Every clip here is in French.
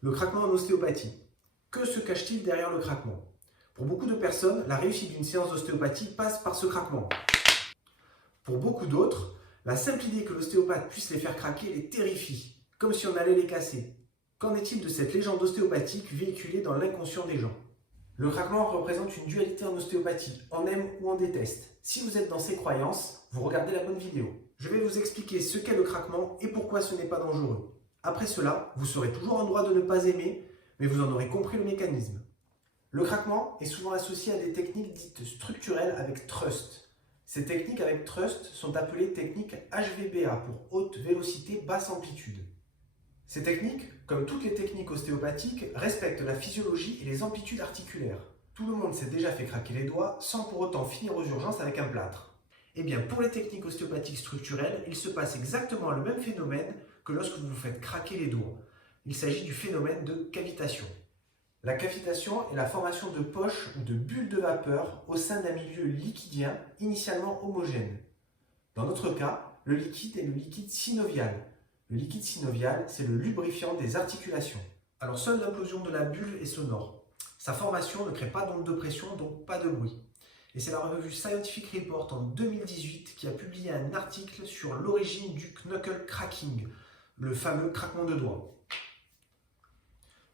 Le craquement en ostéopathie. Que se cache-t-il derrière le craquement? Pour beaucoup de personnes, la réussite d'une séance d'ostéopathie passe par ce craquement. Pour beaucoup d'autres, la simple idée que l'ostéopathe puisse les faire craquer les terrifie, comme si on allait les casser. Qu'en est-il de cette légende ostéopathique véhiculée dans l'inconscient des gens? Le craquement représente une dualité en ostéopathie, on aime ou on déteste. Si vous êtes dans ces croyances, vous regardez la bonne vidéo. Je vais vous expliquer ce qu'est le craquement et pourquoi ce n'est pas dangereux. Après cela, vous serez toujours en droit de ne pas aimer, mais vous en aurez compris le mécanisme. Le craquement est souvent associé à des techniques dites structurelles avec thrust. Ces techniques avec thrust sont appelées techniques HVBA pour haute vélocité basse amplitude. Ces techniques, comme toutes les techniques ostéopathiques, respectent la physiologie et les amplitudes articulaires. Tout le monde s'est déjà fait craquer les doigts sans pour autant finir aux urgences avec un plâtre. Eh bien, pour les techniques ostéopathiques structurelles, il se passe exactement le même phénomène que lorsque vous vous faites craquer les doigts. Il s'agit du phénomène de cavitation. La cavitation est la formation de poches ou de bulles de vapeur au sein d'un milieu liquidien initialement homogène. Dans notre cas, le liquide est le liquide synovial. Le liquide synovial, c'est le lubrifiant des articulations. Alors, seule l'implosion de la bulle est sonore. Sa formation ne crée pas d'onde de pression, donc pas de bruit. Et c'est la revue Scientific Report en 2018 qui a publié un article sur l'origine du knuckle cracking, le fameux craquement de doigts.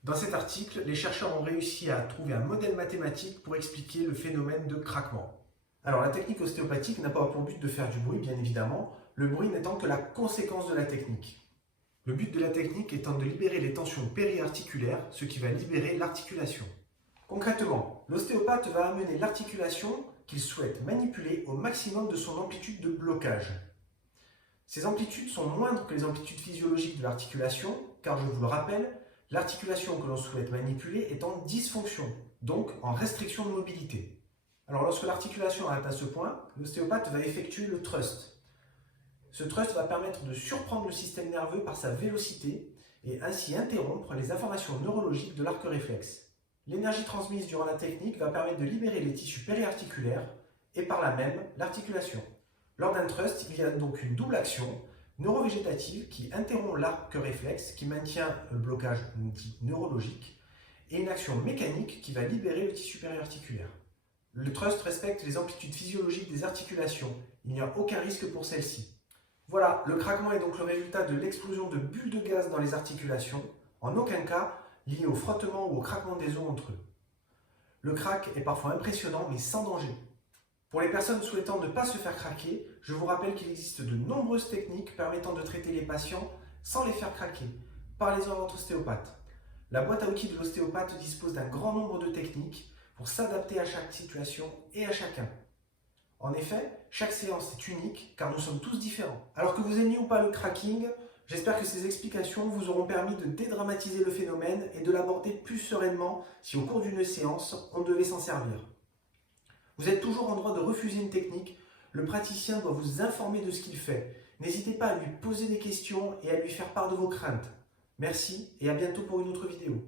Dans cet article, les chercheurs ont réussi à trouver un modèle mathématique pour expliquer le phénomène de craquement. Alors, la technique ostéopathique n'a pas pour but de faire du bruit, bien évidemment, le bruit n'étant que la conséquence de la technique. Le but de la technique étant de libérer les tensions périarticulaires, ce qui va libérer l'articulation. Concrètement, l'ostéopathe va amener l'articulation qu'il souhaite manipuler au maximum de son amplitude de blocage. Ces amplitudes sont moindres que les amplitudes physiologiques de l'articulation, car je vous le rappelle, l'articulation que l'on souhaite manipuler est en dysfonction, donc en restriction de mobilité. Alors lorsque l'articulation est à ce point, l'ostéopathe va effectuer le thrust. Ce thrust va permettre de surprendre le système nerveux par sa vélocité et ainsi interrompre les informations neurologiques de l'arc réflexe. L'énergie transmise durant la technique va permettre de libérer les tissus périarticulaires et par là même l'articulation. Lors d'un thrust, il y a donc une double action neurovégétative qui interrompt l'arc réflexe, qui maintient le blocage dit neurologique, et une action mécanique qui va libérer le tissu périarticulaire. Le thrust respecte les amplitudes physiologiques des articulations, il n'y a aucun risque pour celles-ci. Voilà, le craquement est donc le résultat de l'explosion de bulles de gaz dans les articulations, en aucun cas lié au frottement ou au craquement des os entre eux. Le crack est parfois impressionnant mais sans danger. Pour les personnes souhaitant ne pas se faire craquer, je vous rappelle qu'il existe de nombreuses techniques permettant de traiter les patients sans les faire craquer. Parlez-en à votre ostéopathe. La boîte à outils de l'ostéopathe dispose d'un grand nombre de techniques pour s'adapter à chaque situation et à chacun. En effet, chaque séance est unique car nous sommes tous différents. Alors que vous aimiez ou pas le cracking, j'espère que ces explications vous auront permis de dédramatiser le phénomène et de l'aborder plus sereinement si au cours d'une séance, on devait s'en servir. Vous êtes toujours en droit de refuser une technique, le praticien doit vous informer de ce qu'il fait. N'hésitez pas à lui poser des questions et à lui faire part de vos craintes. Merci et à bientôt pour une autre vidéo.